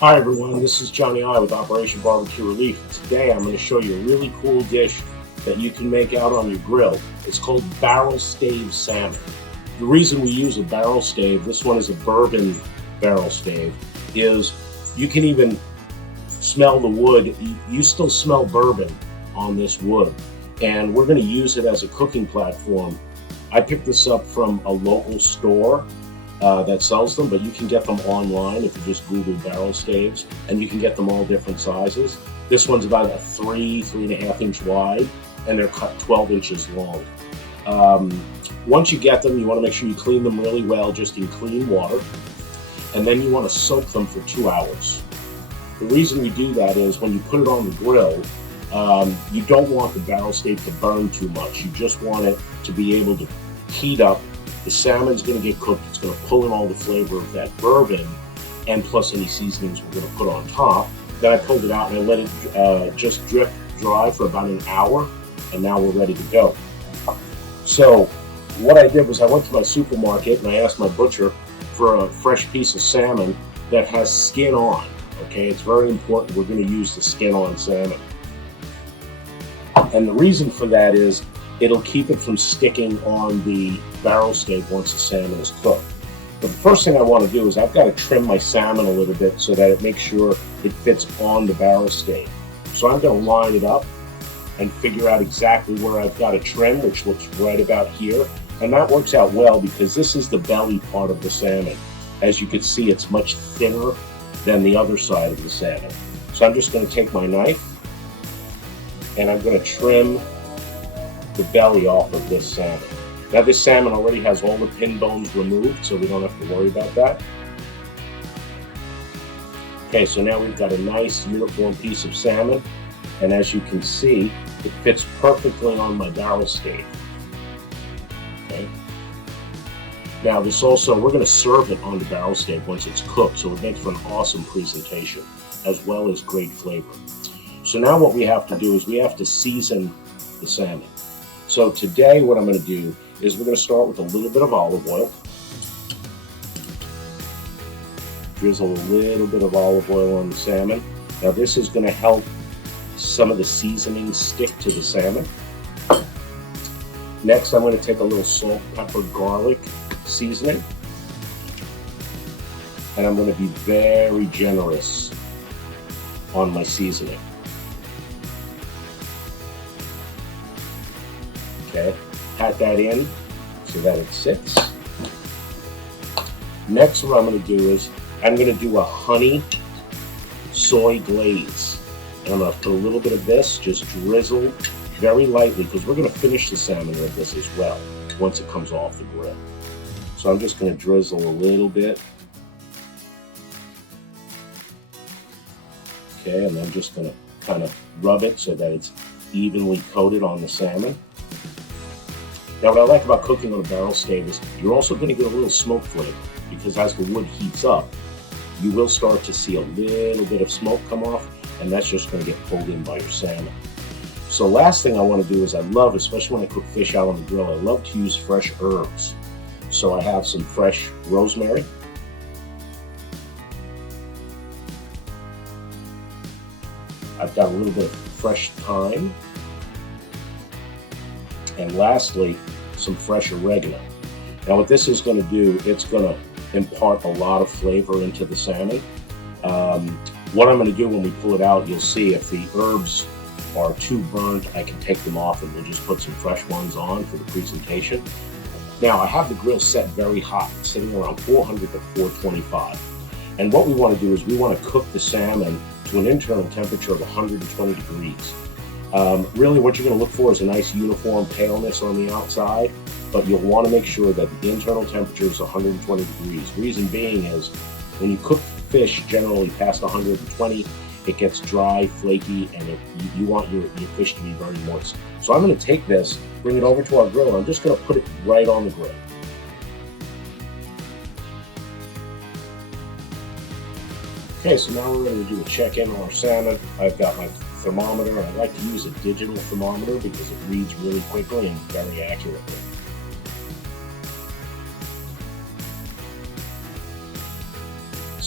Hi everyone, this is Johnny I with Operation Barbecue Relief. Today I'm going to show you a really cool dish that you can make out on your grill. It's called barrel stave salmon. The reason we use a barrel stave, this one is a bourbon barrel stave, is you can even smell the wood. You still smell bourbon on this wood, and we're going to use it as a cooking platform. I picked this up from a local store that sells them, but you can get them online if you just Google barrel staves, and you can get them all different sizes. This one's about a 3.5 inch wide, and they're cut 12 inches long. Once you get them, you want to make sure you clean them really well, just in clean water, and then you want to soak them for 2 hours. The reason you do that is when you put it on the grill, you don't want the barrel stave to burn too much. You just want it to be able to heat up. The salmon's going to get cooked. It's going to pull in all the flavor of that bourbon, and plus any seasonings we're going to put on top. Then I pulled it out and I let it just drip dry for about an hour, and now we're ready to go. So what I did was I went to my supermarket and I asked my butcher for a fresh piece of salmon that has skin on. Okay, it's very important. We're going to use the skin on salmon. And the reason for that is it'll keep it from sticking on the barrel stave once the salmon is cooked. But the first thing I want to do is I've got to trim my salmon a little bit so that it makes sure it fits on the barrel stave. So I'm going to line it up and figure out exactly where I've got to trim, which looks right about here. And that works out well because this is the belly part of the salmon. As you can see, it's much thinner than the other side of the salmon. So I'm just going to take my knife and I'm going to trim the belly off of this salmon. Now this salmon already has all the pin bones removed, so we don't have to worry about that. Okay, so now we've got a nice uniform piece of salmon, and as you can see, it fits perfectly on my barrel stave. Okay. Now this also, we're going to serve it on the barrel stave once it's cooked, so it makes for an awesome presentation, as well as great flavor. So now what we have to do is we have to season the salmon. So today what I'm going to do is we're going to start with a little bit of olive oil. Drizzle a little bit of olive oil on the salmon. Now this is going to help some of the seasoning stick to the salmon. Next I'm going to take a little salt, pepper, garlic seasoning. And I'm going to be very generous on my seasoning. Okay, pat that in so that it sits. Next, what I'm going to do is I'm going to do a honey soy glaze. And I'm going to put a little bit of this, just drizzle very lightly, because we're going to finish the salmon with this as well once it comes off the grill. So I'm just going to drizzle a little bit. Okay, and I'm just going to kind of rub it so that it's evenly coated on the salmon. Now what I like about cooking on a barrel stave is you're also going to get a little smoke flavor, because as the wood heats up, you will start to see a little bit of smoke come off, and that's just going to get pulled in by your salmon. So last thing I want to do is I love, especially when I cook fish out on the grill, I love to use fresh herbs. So I have some fresh rosemary. I've got a little bit of fresh thyme. And lastly, some fresh oregano. Now what this is going to do, it's going to impart a lot of flavor into the salmon. What I'm going to do when we pull it out, you'll see if the herbs are too burnt, I can take them off and we'll just put some fresh ones on for the presentation. Now I have the grill set very hot, sitting around 400 to 425. And what we want to do is we want to cook the salmon to an internal temperature of 120 degrees. Really what you're going to look for is a nice uniform paleness on the outside, but you'll want to make sure that the internal temperature is 120 degrees. Reason being is when you cook fish generally past 120, it gets dry, flaky, and you want your fish to be very moist. So I'm going to take this, bring it over to our grill, and I'm just going to put it right on the grill. Okay, so now we're ready to do a check-in on our salmon. I've got my thermometer, and I like to use a digital thermometer because it reads really quickly and very accurately.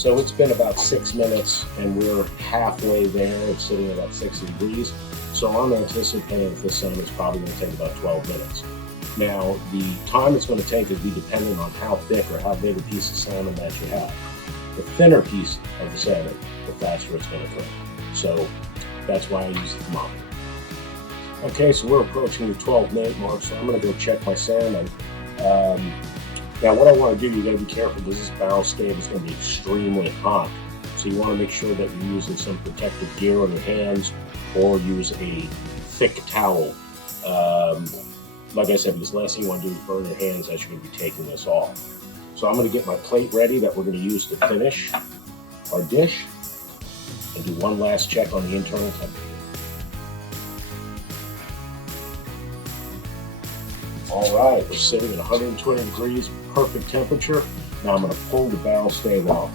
So it's been about 6 minutes and we're halfway there. It's sitting at about 60 degrees. So I'm anticipating that this salmon is probably going to take about 12 minutes. Now, the time it's going to take is be dependent on how thick or how big a piece of salmon that you have. The thinner piece of the salmon, the faster it's going to cook. So that's why I use the thermometer. Okay, so we're approaching the 12-minute mark, so I'm going to go check my salmon. Now, what I want to do, you got to be careful because this barrel stave is going to be extremely hot. So you want to make sure that you're using some protective gear on your hands or use a thick towel. Like I said, because the last thing you want to do is burn your hands as you're going to be taking this off. So I'm going to get my plate ready that we're going to use to finish our dish and do one last check on the internal temperature. All right, we're sitting at 120 degrees, perfect temperature. Now I'm going to pull the barrel stave off.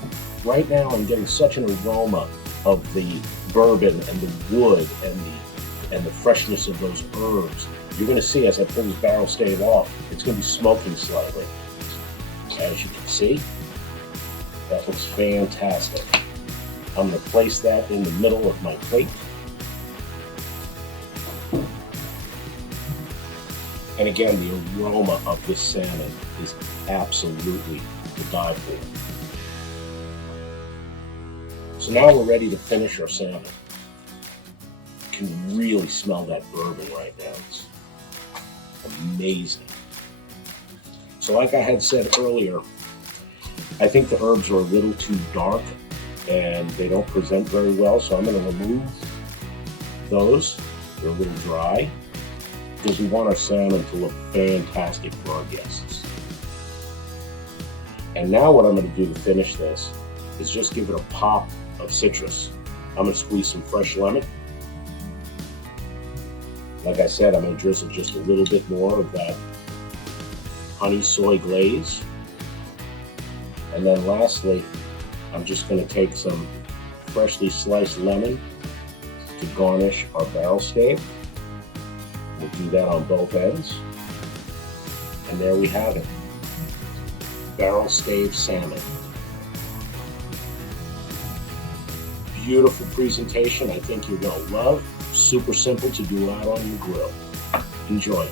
Right now I'm getting such an aroma of the bourbon and the wood and the freshness of those herbs. You're going to see as I pull this barrel stave off, it's going to be smoking slightly. As you can see, that looks fantastic. I'm going to place that in the middle of my plate. And again, the aroma of this salmon is absolutely to die for. So now we're ready to finish our salmon. You can really smell that bourbon right now. It's amazing. So like I had said earlier, I think the herbs are a little too dark and they don't present very well, so I'm going to remove those. They're a little dry because we want our salmon to look fantastic for our guests. And now what I'm going to do to finish this is just give it a pop of citrus. I'm going to squeeze some fresh lemon. Like I said, I'm going to drizzle just a little bit more of that honey soy glaze. And then lastly, I'm just going to take some freshly sliced lemon to garnish our barrel stave. We'll do that on both ends. And there we have it. Barrel stave salmon. Beautiful presentation. I think you're going to love. Super simple to do out on your grill. Enjoy.